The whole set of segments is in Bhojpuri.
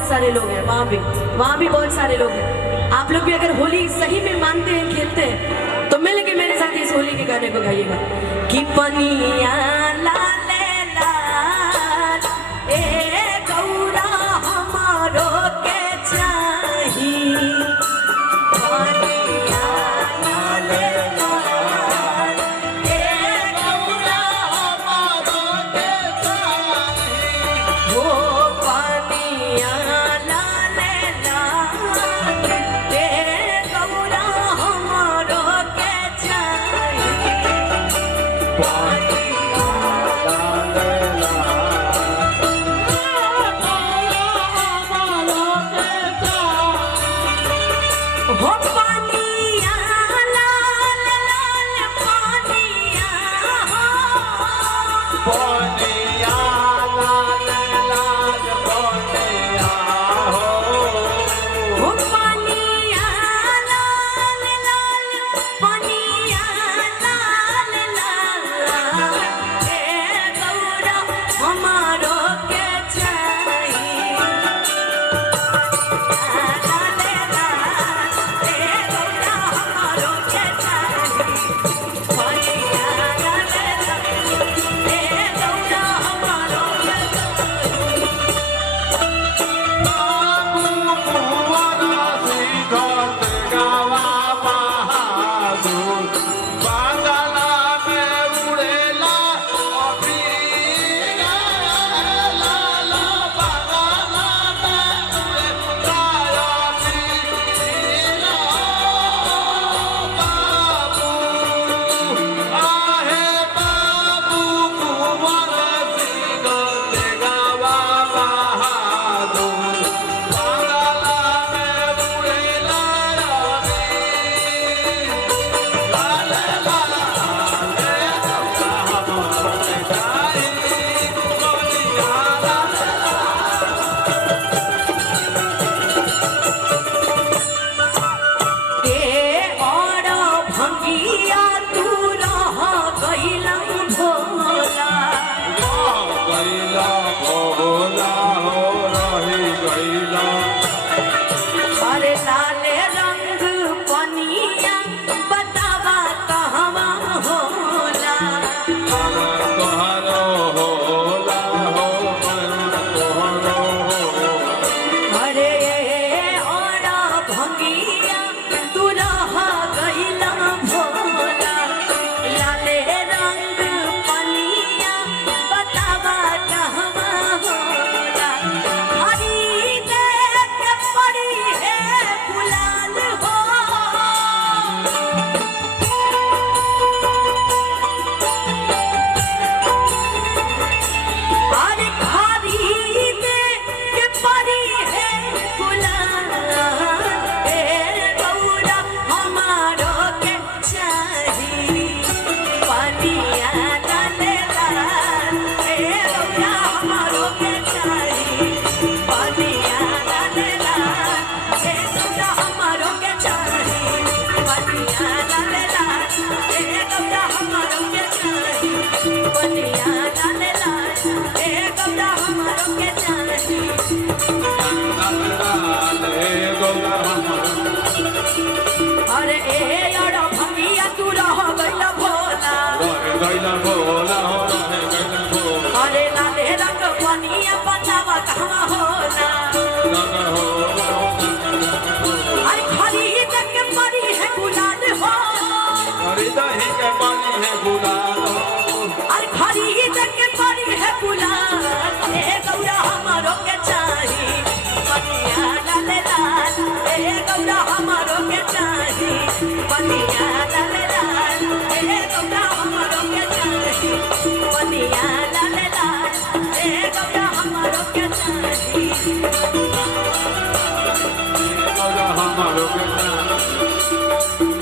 बहुत सारे लोग हैं, वहाँ भी बहुत सारे लोग हैं। आप लोग भी अगर होली सही में मानते हैं, खेलते हैं, तो मिल के मेरे साथ इस होली के गाने को गाइएगा कि पनिया लाले लाल ए गौरा हमारो के चाही, पनिया लाले लाल ए गौरा हमारो के चाही, हो पनिया लाले लाल ए गौरा हमारो के चाही, हो पानिया लाल लाल पानिया हो, पनिया लाल लाल पनिया हो, हो पानिया लाल लाल पानिया लाल लाल ए गौरा हमारो के चाही, लाल लाल ए गौरा हमारो के चाही, पानिया लाल लाल ए गौरा हमारो के चाही। बाबू कुंवरा सिंघत गावा बहादुर, बादला में उड़ेला अबीरा, लाला बादला में उड़ेला अबीरा, बाबू आहे बाबू कुंवरा सिंघत गावा बहादुर, बादला में उड़ेला अबीर, लाला लाला रे गौरा हमारो के चाही, पनिया लाल ए और भंगिया तू रह गइलम भोला, गैला भोला हो रही गैला, अरे लाले रंग पनिया बतावा कहवा होला, तोहरो होला हो तोहरो हो, अरे और भंगिया तू रह गइलम भोला, लाले रंग पनिया बतावा कहवा होला, हरी देख पड़ी है गुलाल हो, अरे खरीदे के पड़ी है गुलाल ए गौरा हमारो के चाही, पनिया लाले लाल ए गौरा हमारो के चाही, पनिया लाले लाल ए गौरा हमारो के चाही, पनिया लाले लाल ए गौरा हमारो के चाही, पनिया लाले लाल ए गौरा हमारो के चाही। लाल रे गौरा हमारो, अरे ए और भंगिया तू रह गइल भोला, रहे गैला भोला हो रहे गैला भोला, अरे लाले रंग पनिया बतावा कहवा होला, रंग होला हो अरे खरीद के पड़ी है गुलाल हो, हरी दही के पानी है गुलाल हो, अरे खरीद के पड़ी है गुलाल ए गौरा हमारो के चाही, पनिया लाले लाल ए गौरा हमारो के चाही, पनिया लाले लाल ए गौरा हमारो के चाही, पनिया लाले लाल ए गौरा हमारो के चाही। गौरा हमारो के चाही,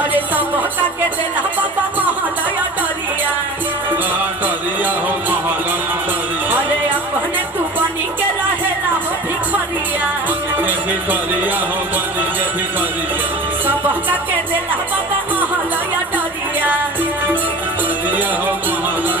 अरे सब के देला बाबा महालया डरिया, डरिया हो महला डरिया, अरे अपने तू बनी के रहेला हो भिखरिया, के भिखरिया हो बनी के भिखरिया, सबका के देला बाबा महलया डरिया, डरिया हो महला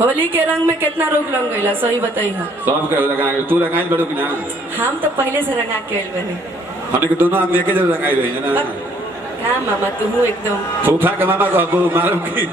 होली के रंग में कितना रोग लग गईला सही बताई हो। सब के लगाए तू लगाई बड़ो कि ना हम तो पहले से रंगा के आइल बने। हमने के दोनों आदमी एके जगह लगाई रही है ना का मामा तू एकदम फूफा के मामा को मारो की